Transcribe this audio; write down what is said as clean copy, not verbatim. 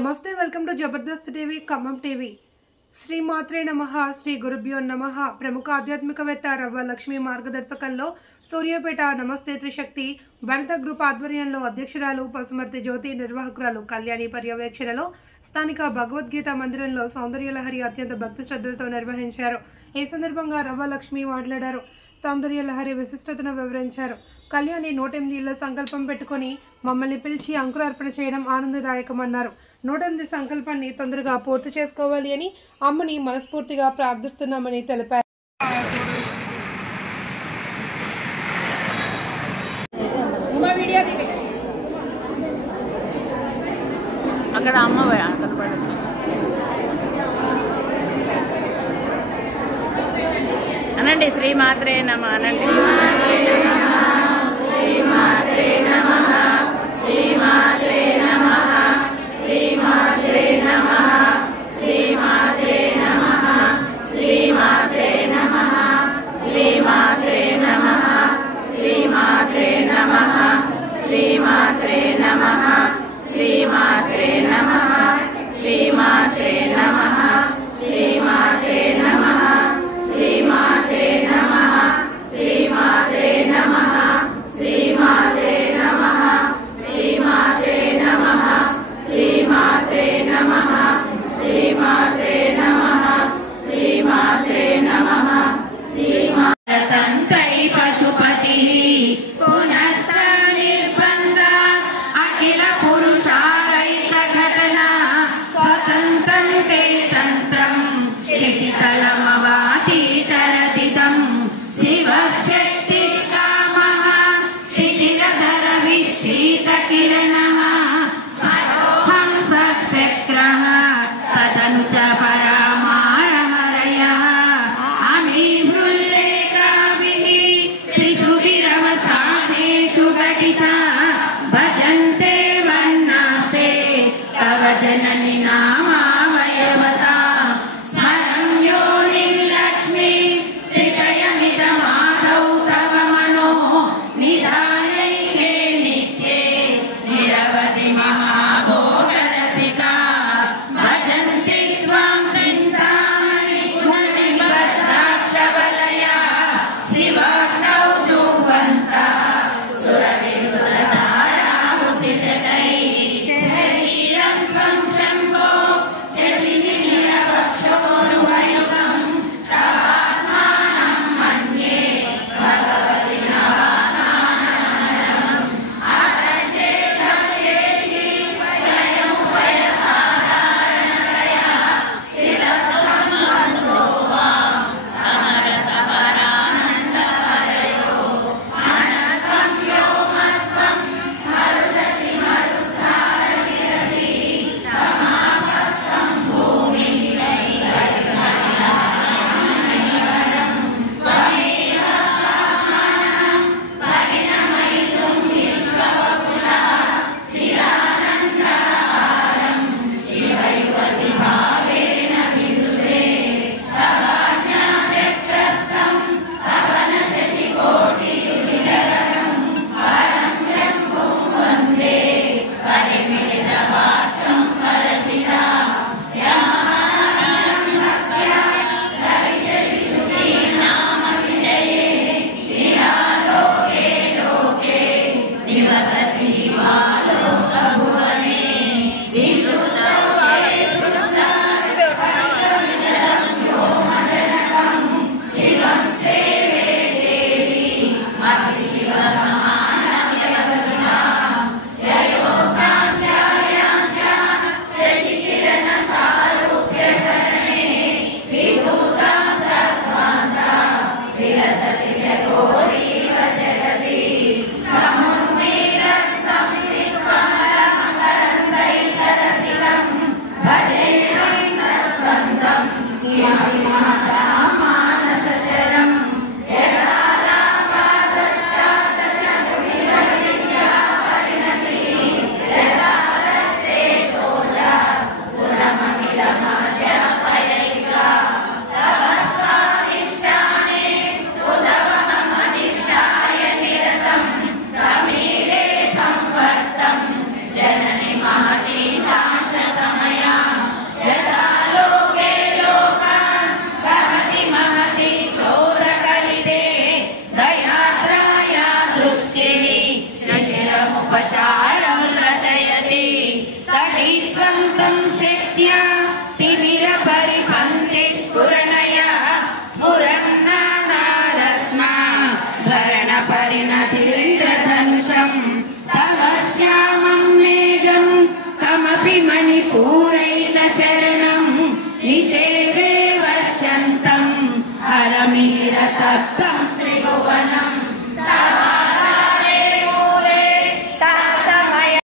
నమస్తే welcome to Jabardasth TV Khammam TV. శ్రీ మాత్రే నమః. శ్రీ గురుభ్యో నమః. ప్రముఖ ఆధ్యాత్మికవేత్త రవ్వ లక్ష్మి మార్గదర్శకంలో సూర్యాపేట నమస్తే త్రిశక్తి వనిత గ్రూప్ ఆధ్వర్యంలో అధ్యక్షురాలు పసుమర్తి జ్యోతి, నిర్వాహకురాలు కళ్యాణి పర్యవేక్షణలో స్థానిక భగవద్గీత మందిరంలో సౌందర్యలహరి అత్యంత భక్తి శ్రద్ధలతో నిర్వహించారు. ఈ సందర్భంగా రవ్వ లక్ష్మి మాట్లాడారు. సౌందర్యలహరి విశిష్టతను వివరించారు. కళ్యాణి 108 ఏళ్ల సంకల్పం పెట్టుకుని మమ్మల్ని పిలిచి అంకురార్పణ చేయడం ఆనందదాయకమన్నారు. 108 సంకల్పాన్ని తొందరగా పూర్తి చేసుకోవాలి అని అమ్మని మనస్ఫూర్తిగా ప్రార్థిస్తున్నామని తెలిపారు. అక్కడ అమ్మ అనండి శ్రీమాత్రే నమః అనండి. శ్రీమాత్రే నమః శ్రీమాత్రే నమః శ్రీమాత్రే నమః శ్రీమాత్రే నమః శ్రీమాత్రే నమః శ్రీమాత్రే నమః శ్రీమాత్రే నమః శ్రీమాత్రే నమః శ్రీమాత్రే నమః శ్రీమాత్రే నమః శ్రీమాత్రే నమః శ్రీమాత్రే నమః శ్రీమాత్రే నమః శ్రీమాత్రే నమః శ్రీమాత్రే నమః శ్రీమాత్రే నమః శ్రీమాత్రే నమః శ్రీమాత్రే నమః శ్రీమాతంకై పశుపతి పునస్త నిర్బంధ అఖిల పురుషారైక ఘటన స్వతంత్రం తే తంత్రం శిశితలమవాతీతరతిదం శివశక్తి కామః శిశిరధర విశీత కిరణః స్వరోహం సచక్రః తదను చ పరమారహరయః అమీభృల్లేఖాభిః త్రిసువిరవసాధేషు ఘటితా భజన్తే వన్నాస్తే తవ జనని నామావయవతా స్మరం యోనిర్లక్ష్మీ త్రితయమిదమాదౌ తవ మనో నిదానైకే నిత్యే నిరవధి మహాభోగరసికా భజంతి త్వాం చింతామణి గుణనిబద్ధాక్షబలయా శివాగ్నౌ జుహ్వంతః సురవిరుధధారాముతిశతైః శరీరం త్వం శంభో उपचारं रचयति तडित्वं तं शक्त्या तिमिरपरिपन्थि स्फुरणया स्फुरन्नानारत्ना भरणपरिणतीन्द्रधनुषं तव श्यामं मेघं कमपि मणिपूरैकशरणं निषेवे वर्षन्तं हरमिहिरतप्तं